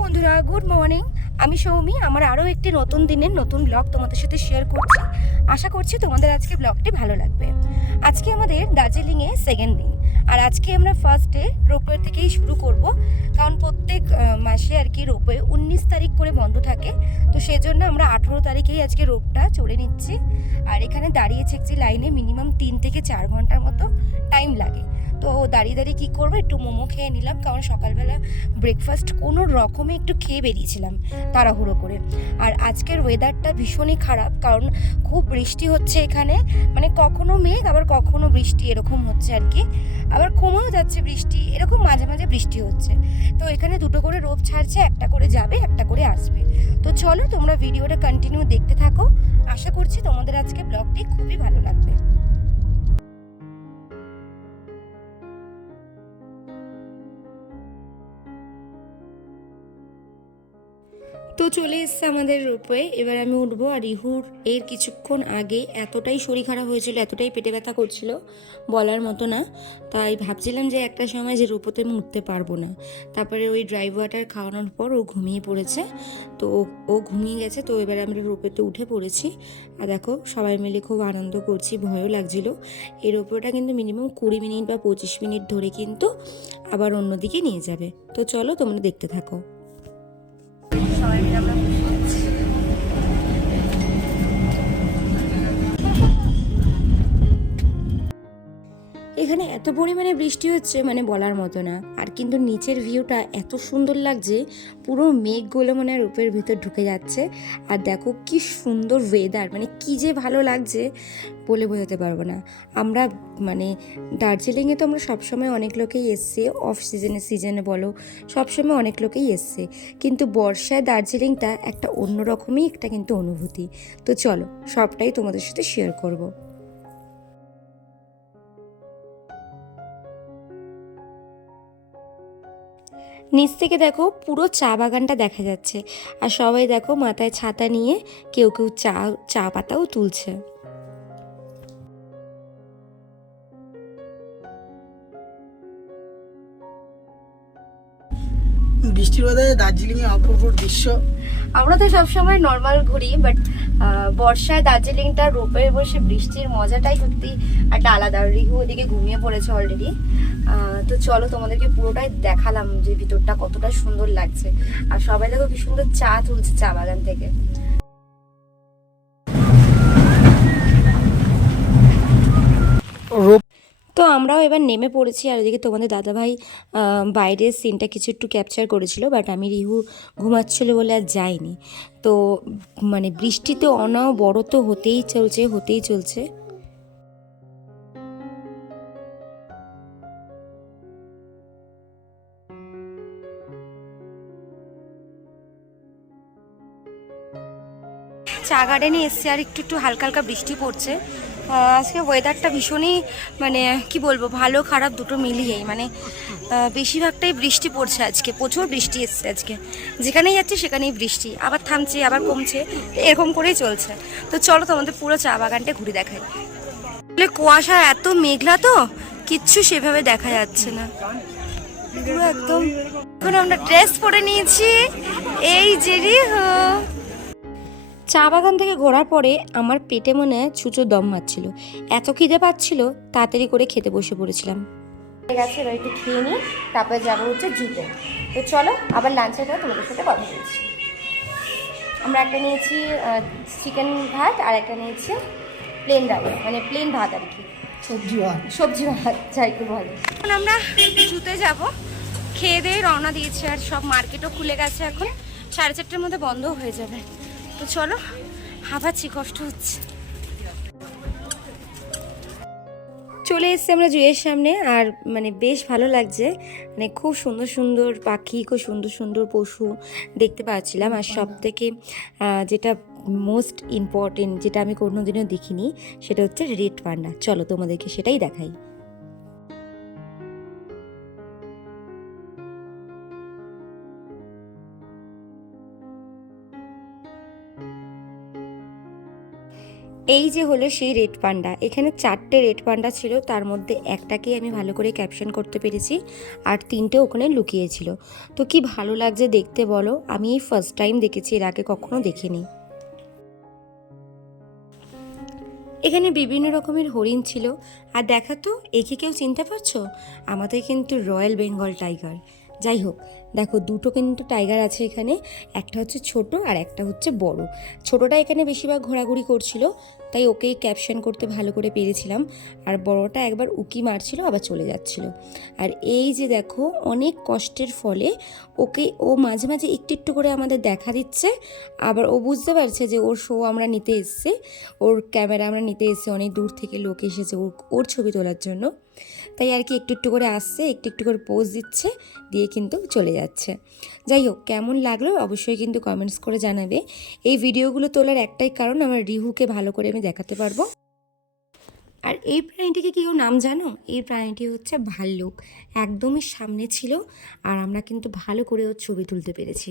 বন্ধুরা good morning আমি সৌমি, আমার আরও একটি নতুন দিনের নতুন ব্লগ তোমাদের সাথে শেয়ার করছি। আশা করছি তোমাদের আজকে ব্লগটি ভালো লাগবে। আজকে আমাদের দার্জিলিংয়ে সেকেন্ড দিন। আর আজকে আমরা ফার্স্ট ডে রোপওয়ে থেকেই শুরু করব। কারণ প্রত্যেক মাসে আর কি রোপওয়ে উনিশ তারিখ করে বন্ধ থাকে। তো সেজন্য আমরা আঠেরো তারিখেই আজকে রোপটা চড়ে নিচ্ছি। আর এখানে দাঁড়িয়ে থাকছি লাইনে মিনিমাম তিন থেকে চার ঘণ্টার মতো টাইম লাগে। তো দাঁড়িয়ে দাঁড়িয়ে কী করব? একটু মোমো খেয়ে নিলাম। কারণ সকালবেলা ব্রেকফাস্ট কোনো রকমে একটু খেয়ে বেরিয়েছিলাম তাড়াহুড়ো করে। আর আজকের ওয়েদারটা ভীষণই খারাপ। কারণ খুব বৃষ্টি হচ্ছে এখানে। মানে কখনো মেঘ, আবার কখনো বৃষ্টি এরকম হচ্ছে আর কি। আবার কমেও যাচ্ছে বৃষ্টি, এরকম মাঝে মাঝে বৃষ্টি হচ্ছে। তো এখানে দুটো করে রোপ ছাড়ছে, একটা করে যাবে, একটা করে আসবে। তো চলো তোমরা ভিডিওটা কন্টিনিউ দেখতে থাকো। আশা করছি তোমাদের আজকে ব্লগটি খুবই ভালো লাগবে। তো চলে এসছে আমাদের রূপে। এবার আমি উঠবো আর ইহুর এর কিছুক্ষণ আগে এতটাই শরীর খারাপ হয়েছিল, এতটাই পেটে ব্যথা করছিল বলার মতো না। তাই ভাবছিলাম যে একটা সময় যে রোপোতে আমি উঠতে পারব না। তারপরে ওই ড্রাই ওয়াটার খাওয়ানোর পর ও ঘুমিয়ে পড়েছে। তো ও ঘুমিয়ে গেছে, তো এবার আমরা রোপোতে উঠে পড়েছি। আর দেখো, সবাই মিলে খুব আনন্দ করছি, ভয়ও লাগছিল। এই রোপোটা কিন্তু মিনিমাম কুড়ি মিনিট বা পঁচিশ মিনিট ধরে কিন্তু আবার অন্যদিকে নিয়ে যাবে। তো চলো তোমরা দেখতে থাকো। এত পরিমাণে বৃষ্টি হচ্ছে মানে বলার মতো না। আর কিন্তু নিচের ভিউটা এত সুন্দর লাগছে, পুরো মেঘগুলো মনে হয় রূপের ভিতর ঢুকে যাচ্ছে। আর দেখো কি সুন্দর ওয়েদার মানে কি যে ভালো লাগছে বলে বোঝাতে পারব না। আমরা মানে দার্জিলিংয়ে তো আমরা সবসময় অনেক লোকেই এসছে অফ সিজনে সিজনে বলো, সবসময় অনেক লোকেই এসছে। কিন্তু বর্ষায় দার্জিলিংটা একটা অন্যরকমই একটা কিন্তু অনুভূতি। তো চলো সবটাই তোমাদের সাথে শেয়ার করব। নিচ থেকে দেখো পুরো চা বাগানটা দেখা যাচ্ছে। আর সবাই দেখো মাথায় ছাতা নিয়ে কেউ কেউ চা চা পাতাও তুলছে। বৃষ্টির ওয়েদারে দার্জিলিং এর অপূর্ব দৃশ্য। আমরা তো সবসময় নর্মাল ঘুরি বাট বর্ষায় দার্জিলিংটা রোপে বসে বৃষ্টির মজাটাই সত্যি একটা আলাদা। রিহু ওদিকে ঘুমিয়ে পড়েছে অলরেডি তো চলো তোমাদেরকে পুরোটাই দেখালাম যে ভিতরটা কতটা সুন্দর লাগছে। আর সবাই দেখো কি সুন্দর চা তুলছে চা বাগান থেকে। তো আমরাও এবার নেমে পড়েছি আর এদিকে তোমাদের দাদাভাই বাইরের সিনটা কিছু একটু ক্যাপচার করেছিল বাট আমি রিহু ঘুমাচ্ছিল বলে আর যাইনি। তো মানে বৃষ্টিতে অনাও বড় তো হতেই চলছে হতেই চলছে। চা গার্ডেনে এসছে আর একটু একটু হালকা হালকা বৃষ্টি পড়ছে। আজকে ওয়েদারটা ভীষণই মানে কি বলব, ভালো, খারাপ, দুটো মিলিয়েই। মানে বেশিরভাগটাই বৃষ্টি পড়ছে আজকে, প্রচুর বৃষ্টি এসছে আজকে। যেখানেই যাচ্ছে, সেখানেই বৃষ্টি। আবার থামছে, আবার কমছে, এরকম করেই চলছে। তো চলো তোমাদের পুরো চা বাগানটা ঘুরে দেখাই। আসলে কুয়াশা এত মেঘলা তো, কিচ্ছু সেভাবে দেখা যাচ্ছে না। একদম, এখন আমরা ড্রেস পরে নিয়েছি। এই জেরি হো চা বাগান থেকে ঘোরার পরে আমার পেটে মনে হয় ছুঁচো দম মারছিল। এত খিদে পাচ্ছিল তাড়াতাড়ি করে খেতে বসে পড়েছিলাম। গেছে এবার একটু খেয়ে নিই তারপরে যাব হচ্ছে জুতে। তো চলো আবার লাঞ্চের পরে তোমাদের সাথে কথা বলছি। আমরা একটা নিয়েছি চিকেন ভাত আর একটা নিয়েছি প্লেন রাইস মানে প্লেন ভাত আর কি। সবজি ভাত। সবজি ভাত যাই একটু ভালো এখন আমরা জুতে যাব। খেয়ে দিয়ে রওনা দিয়েছি আর সব মার্কেটও খুলে গেছে এখন। সাড়ে চারটের মধ্যে বন্ধ হয়ে যাবে। তো চলো, হাঁপাচ্ছি, কষ্ট হচ্ছে। চলে এসেছি আমরা জুয়ের সামনে, আর মানে বেশ ভালো লাগছে। মানে খুব সুন্দর সুন্দর পাখি, খুব সুন্দর সুন্দর পশু দেখতে পাচ্ছিলাম। আর সব থেকে যেটা মোস্ট ইম্পর্টেন্ট যেটা আমি কোনোদিনও দেখিনি, সেটা হচ্ছে রেড পান্ডা। চলো তোমাদেরকে সেটাই দেখাই। এই যে হলো সেই রেড পান্ডা। এখানে চারটে রেড পান্ডা ছিল, তার মধ্যে একটাকেই আমি ভালো করে ক্যাপশন করতে পেরেছি আর তিনটে ওখানে লুকিয়েছিল। তো কি ভালো লাগছে দেখতে বলো? আমি এই ফার্স্ট টাইম দেখেছি, এর আগে কখনো দেখিনি। এখানে বিভিন্ন রকমের হরিণ ছিল। আর দেখা তো, একে কেউ চিনতে পারছ? আমাদের কিন্তু রয়্যাল বেঙ্গল টাইগার যাই হোক দেখো, দুটো কিন্তু টাইগার আছে এখানে, একটা হচ্ছে ছোট আর একটা হচ্ছে বড়। ছোটটা এখানে বেশিরভাগ ঘোরাঘুরি করছিল, তাই ওকেই ক্যাপশন করতে ভালো করে পেরেছিলাম। আর বড়টা একবার উকি মারছিল, আবার চলে যাচ্ছিল। আর এই যে দেখো, অনেক কষ্টের ফলে ওকে, ও মাঝে মাঝে একটু একটু করে আমাদের দেখা দিচ্ছে। আবার ও বুঝতে পারছে যে ওর শো আমরা নিতে এসছে, ওর ক্যামেরা আমরা নিতে এসেছি, অনেক দূর থেকে লোক এসেছে ওর ওর ছবি তোলার জন্য। তাই আর কি একটু একটু করে আসছে, একটু একটু করে পোজ দিচ্ছে, দিয়ে কিন্তু চলে যাচ্ছে। যাই হোক, কেমন লাগল অবশ্যই কিন্তু কমেন্টস করে জানাবে। এই ভিডিওগুলো তোলার একটাই কারণ আমার রিহুকে ভালো করে আমি দেখাতে পারব। আর এই প্রাণীটিকে কেউ নাম জানো? এই প্রাণীটি হচ্ছে ভাল্লুক। একদমই সামনে ছিল আর আমরা কিন্তু ভালো করে ওর ছবি তুলতে পেরেছি।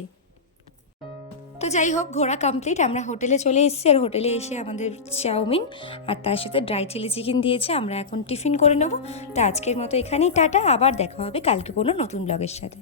তো যাই হোক, ঘোরা কমপ্লিট আমরা হোটেলে চলে এসেছি আর হোটেলে এসে আমাদের চাউমিন আর তার সাথে ড্রাই চিলি চিকেন দিয়েছে। আমরা এখন টিফিন করে নেব। তো আজকের মতো এখানেই, টাটা। আবার দেখা হবে কালকে কোনো নতুন ব্লগের সাথে।